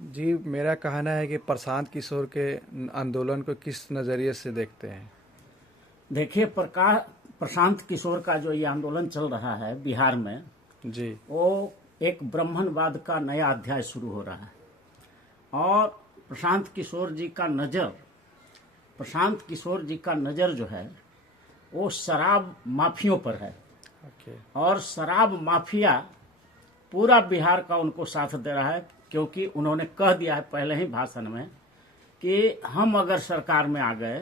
जी, मेरा कहना है कि प्रशांत किशोर के आंदोलन को किस नज़रिए से देखते हैं? देखिए, प्रशांत किशोर का जो ये आंदोलन चल रहा है बिहार में, जी। वो एक ब्राह्मणवाद का नया अध्याय शुरू हो रहा है। और प्रशांत किशोर जी का नज़र जो है वो शराब माफियों पर है। ओके। और शराब माफिया पूरा बिहार का उनको साथ दे रहा है, क्योंकि उन्होंने कह दिया है पहले ही भाषण में कि हम अगर सरकार में आ गए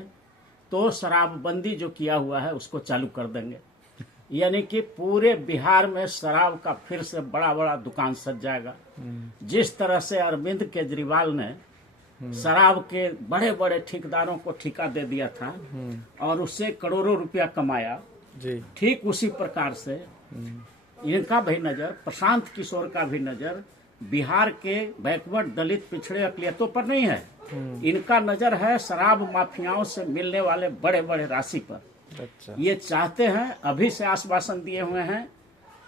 तो शराबबंदी जो किया हुआ है उसको चालू कर देंगे। यानी कि पूरे बिहार में शराब का फिर से बड़ा बड़ा दुकान सज जाएगा। जिस तरह से अरविंद केजरीवाल ने शराब के बड़े बड़े ठेकेदारों को ठेका दे दिया था और उससे करोड़ों रुपया कमाया, जी। ठीक उसी प्रकार से इनका भी नजर, प्रशांत किशोर का भी नजर बिहार के बैकवर्ड दलित पिछड़े अकलियतों पर नहीं है। इनका नजर है शराब माफियाओं से मिलने वाले बड़े बड़े राशि पर। अच्छा। ये चाहते हैं, अभी से आश्वासन दिए हुए हैं,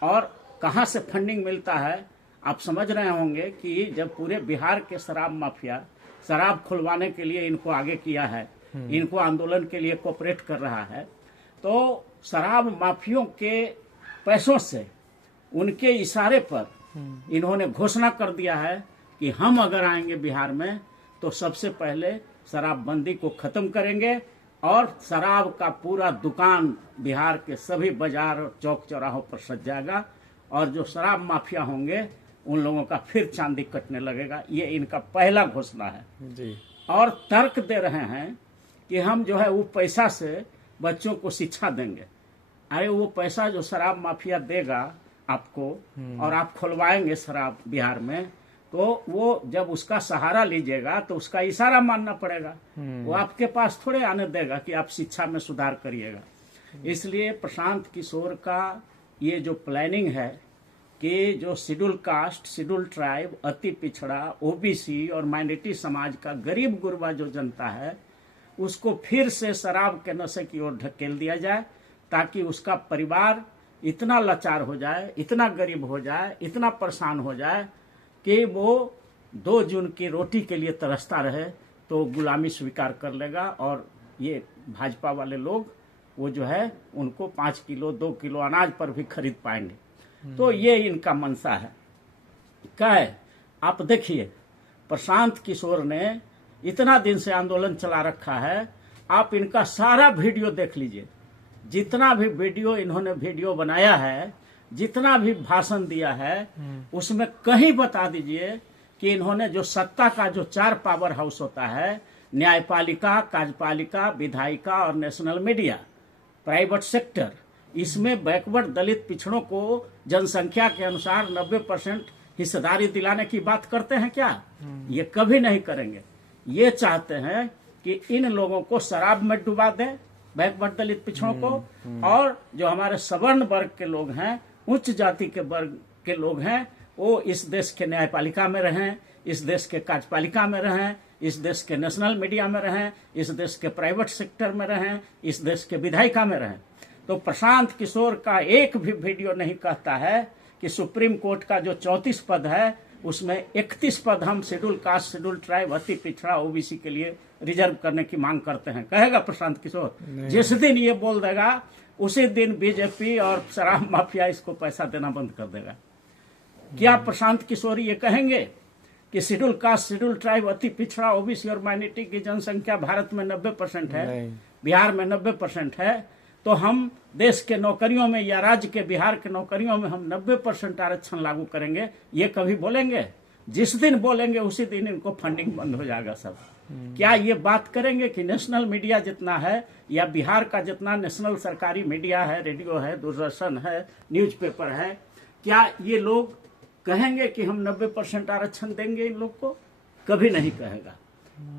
और कहां से फंडिंग मिलता है आप समझ रहे होंगे कि जब पूरे बिहार के शराब माफिया शराब खुलवाने के लिए इनको आगे किया है, इनको आंदोलन के लिए कोऑपरेट कर रहा है, तो शराब माफियों के पैसों से, उनके इशारे पर इन्होंने घोषणा कर दिया है कि हम अगर आएंगे बिहार में तो सबसे पहले शराबबंदी को खत्म करेंगे और शराब का पूरा दुकान बिहार के सभी बाजार और चौक चौराहों पर सज जाएगा, और जो शराब माफिया होंगे उन लोगों का फिर चांदी कटने लगेगा। ये इनका पहला घोषणा है। जी। और तर्क दे रहे हैं कि हम जो है वो पैसा से बच्चों को शिक्षा देंगे। अरे वो पैसा जो शराब माफिया देगा आपको और आप खुलवाएंगे शराब बिहार में, तो वो जब उसका सहारा लीजिएगा तो उसका इशारा मानना पड़ेगा। वो आपके पास थोड़े आने देगा कि आप शिक्षा में सुधार करिएगा। इसलिए प्रशांत किशोर का ये जो प्लानिंग है कि जो शेड्यूल कास्ट, शेड्यूल ट्राइब, अति पिछड़ा, ओबीसी और माइनॉरिटी समाज का गरीब गुरबा जो जनता है उसको फिर से शराब के नशे की ओर ढकेल दिया जाए, ताकि उसका परिवार इतना लाचार हो जाए, इतना गरीब हो जाए, इतना परेशान हो जाए कि वो 2 जून की रोटी के लिए तरसता रहे तो गुलामी स्वीकार कर लेगा। और ये भाजपा वाले लोग वो जो है उनको 5 किलो 2 किलो अनाज पर भी खरीद पाएंगे। तो ये इनका मंशा है। क्या है, आप देखिए, प्रशांत किशोर ने इतना दिन से आंदोलन चला रखा है। आप इनका सारा वीडियो देख लीजिए, जितना भी वीडियो इन्होंने वीडियो बनाया है, जितना भी भाषण दिया है, उसमें कहीं बता दीजिए कि इन्होंने जो सत्ता का जो 4 पावर हाउस होता है, न्यायपालिका, कार्यपालिका, विधायिका और नेशनल मीडिया, प्राइवेट सेक्टर, इसमें बैकवर्ड दलित पिछड़ों को जनसंख्या के अनुसार 90% हिस्सेदारी दिलाने की बात करते हैं क्या? ये कभी नहीं करेंगे। ये चाहते हैं कि इन लोगों को शराब में डुबा दे, बैकवर्ड दलित पिछड़ों को, और जो हमारे सवर्ण वर्ग के लोग हैं, उच्च जाति के वर्ग के लोग हैं, वो इस देश के न्यायपालिका में रहें, इस देश के कार्यपालिका में रहें, इस देश के नेशनल मीडिया में रहें, इस देश के प्राइवेट सेक्टर में रहें, इस देश के विधायिका में रहें। तो प्रशांत किशोर का एक भी वीडियो नहीं कहता है कि सुप्रीम कोर्ट का जो 34 पद है उसमें 31 पद हम शेड्यूल कास्ट, शेड्यूल ट्राइब, अति पिछड़ा, ओबीसी के लिए रिजर्व करने की मांग करते हैं। कहेगा प्रशांत किशोर? जिस दिन ये बोल देगा उसी दिन बीजेपी और शराब माफिया इसको पैसा देना बंद कर देगा। क्या प्रशांत किशोर ये कहेंगे कि शेड्यूल कास्ट, शेड्यूल ट्राइब, अति पिछड़ा, ओबीसी और माइनॉरिटी की जनसंख्या भारत में 90% है, बिहार में 90% है, तो हम देश के नौकरियों में या राज्य के बिहार के नौकरियों में हम 90% आरक्षण लागू करेंगे? ये कभी बोलेंगे? जिस दिन बोलेंगे उसी दिन इनको फंडिंग बंद हो जाएगा सब। क्या ये बात करेंगे कि नेशनल मीडिया जितना है या बिहार का जितना नेशनल सरकारी मीडिया है, रेडियो है, दूरदर्शन है, न्यूज़पेपर है, क्या ये लोग कहेंगे कि हम 90% आरक्षण देंगे इन लोग को? कभी नहीं कहेगा।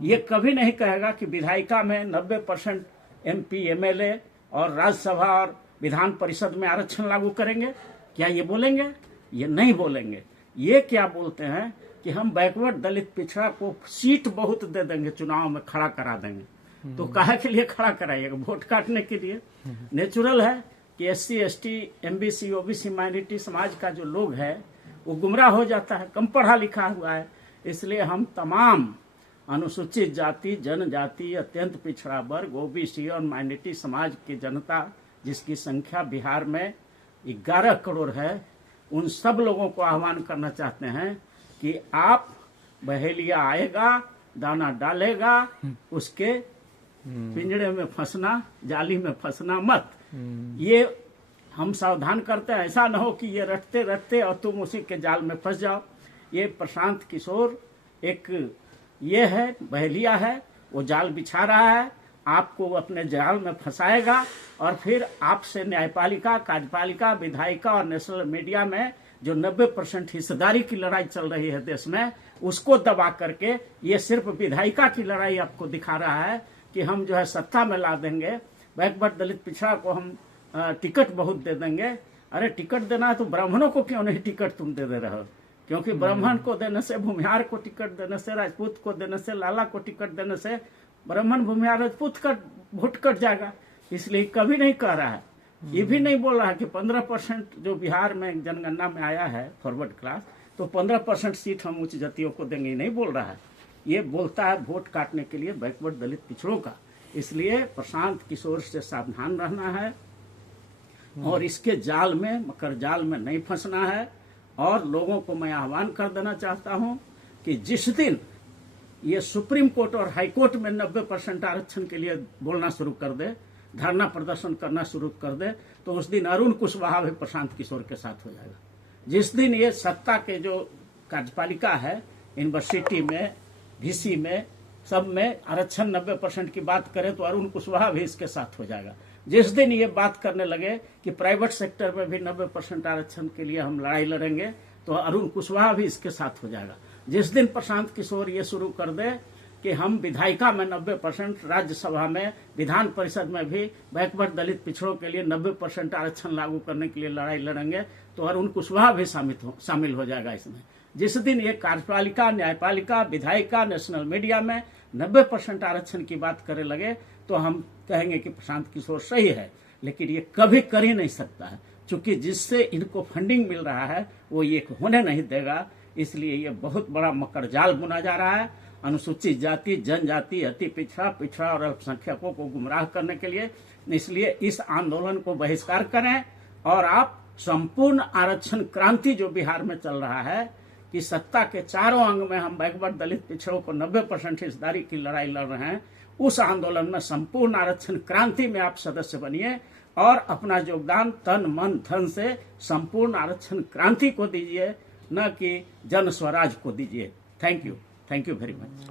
ये कभी नहीं कहेगा कि विधायिका में 90% MP, MLA और राज्यसभा और विधान परिषद में आरक्षण लागू करेंगे। क्या ये बोलेंगे? ये नहीं बोलेंगे। ये क्या बोलते हैं कि हम बैकवर्ड दलित पिछड़ा को सीट बहुत दे देंगे, चुनाव में खड़ा करा देंगे। तो काहे के लिए खड़ा कराइएगा? वोट काटने के लिए? नेचुरल है कि SC, ST, MBC, OBC, minority समाज का जो लोग है वो गुमराह हो जाता है, कम पढ़ा लिखा हुआ है, इसलिए हम तमाम अनुसूचित जाति, जनजाति, अत्यंत पिछड़ा वर्ग, ओबीसी और माइनॉरिटी समाज की जनता, जिसकी संख्या बिहार में 11 करोड़ है, उन सब लोगों को आह्वान करना चाहते हैं कि आप बहेलिया आएगा, दाना डालेगा, उसके पिंजड़े में फंसना, जाली में फंसना मत। ये हम सावधान करते हैं, ऐसा न हो कि ये रटते रटते और तुम उसी के जाल में फंस जाओ। ये प्रशांत किशोर एक ये है, बहेलिया है, वो जाल बिछा रहा है, आपको अपने जाल में फंसाएगा और फिर आपसे न्यायपालिका, कार्यपालिका, विधायिका और नेशनल मीडिया में जो 90% हिस्सेदारी की लड़ाई चल रही है देश में, उसको दबा करके ये सिर्फ विधायिका की लड़ाई आपको दिखा रहा है कि हम जो है सत्ता में ला देंगे, बैकवर्ड दलित पिछड़ा को हम टिकट बहुत दे देंगे। अरे टिकट देना है तो ब्राह्मणों को क्यों नहीं टिकट तुम दे रहे हो? क्योंकि ब्राह्मण को देने से, भूमिहार को टिकट देने से, राजपूत को देने से, लाला को टिकट देने से ब्राह्मण, भूमिहार, राजपूत का वोट कट जाएगा। इसलिए कभी नहीं कह रहा है, ये भी नहीं बोल रहा है कि 15% जो बिहार में जनगणना में आया है फॉरवर्ड क्लास, तो 15% सीट हम उच्च जातियों को देंगे, नहीं बोल रहा है। ये बोलता है वोट काटने के लिए बैकवर्ड दलित पिछड़ों का। इसलिए प्रशांत किशोर से सावधान रहना है और इसके जाल में, मकर जाल में नहीं फंसना है। और लोगों को मैं आह्वान कर देना चाहता हूं कि जिस दिन ये सुप्रीम कोर्ट और हाई कोर्ट में 90% आरक्षण के लिए बोलना शुरू कर दे, धरना प्रदर्शन करना शुरू कर दे, तो उस दिन अरुण कुशवाहा भी प्रशांत किशोर के साथ हो जाएगा। जिस दिन ये सत्ता के जो कार्यपालिका है, यूनिवर्सिटी में, वीसी में, सब में आरक्षण 90% की बात करे तो अरुण कुशवाहा भी इसके साथ हो जाएगा। जिस दिन ये बात करने लगे कि प्राइवेट सेक्टर में भी 90% आरक्षण के लिए हम लड़ाई लड़ेंगे, तो अरुण कुशवाहा भी इसके साथ हो जाएगा। जिस दिन प्रशांत किशोर ये शुरू कर दे कि हम विधायिका में 90%, राज्यसभा में, विधान परिषद में भी बैकवर्ड दलित पिछड़ों के लिए 90% आरक्षण लागू करने के लिए लड़ाई लड़ेंगे, तो अरुण कुशवाहा भी शामिल हो जाएगा इसमें। जिस दिन ये कार्यपालिका, न्यायपालिका, विधायिका, नेशनल मीडिया में 90% आरक्षण की बात करे लगे, तो हम कहेंगे कि प्रशांत किशोर सही है। लेकिन ये कभी कर ही नहीं सकता है, क्योंकि जिससे इनको फंडिंग मिल रहा है वो ये होने नहीं देगा। इसलिए ये बहुत बड़ा मकर जाल बुना जा रहा है अनुसूचित जाति, जनजाति, अति पिछड़ा, पिछड़ा और अल्पसंख्यकों को गुमराह करने के लिए। इसलिए इस आंदोलन को बहिष्कार करें और आप संपूर्ण आरक्षण क्रांति जो बिहार में चल रहा है कि सत्ता के चारों अंग में हम बैकवर्ड दलित पिछड़ों को 90% हिस्सेदारी की लड़ाई लड़ रहे हैं, उस आंदोलन में संपूर्ण आरक्षण क्रांति में आप सदस्य बनिए और अपना योगदान तन मन धन से संपूर्ण आरक्षण क्रांति को दीजिए, न कि जन स्वराज को दीजिए। Thank you very much.